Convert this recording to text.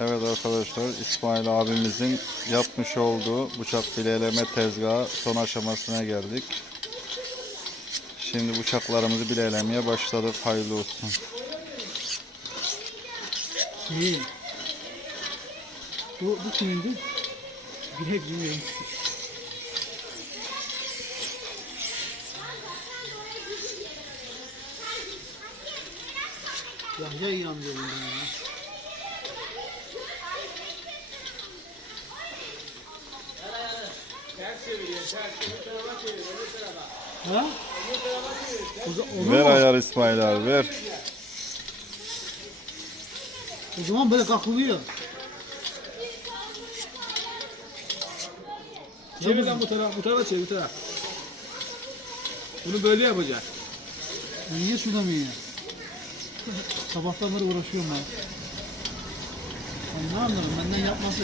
Evet arkadaşlar İsmail abimizin yapmış olduğu bıçak bileleme tezgahı son aşamasına geldik. Şimdi bıçaklarımızı bilelemeye başladık. Hayırlı olsun. Şey. Bu, bu kimindi? Bilmiyorum. Yahya anlıyorum ben ya. Ha? O, za- o Ver zaman, ayar İsmail abi ver. o zaman böyle kakılıyor. Çevir lan bu taraf, bu tarafa çevir bu taraf. Bunu böyle yapacağız. Ben niye sulamıyor? Sabahtan beri uğraşıyorum ben. Ben ne anlarım benden yapması.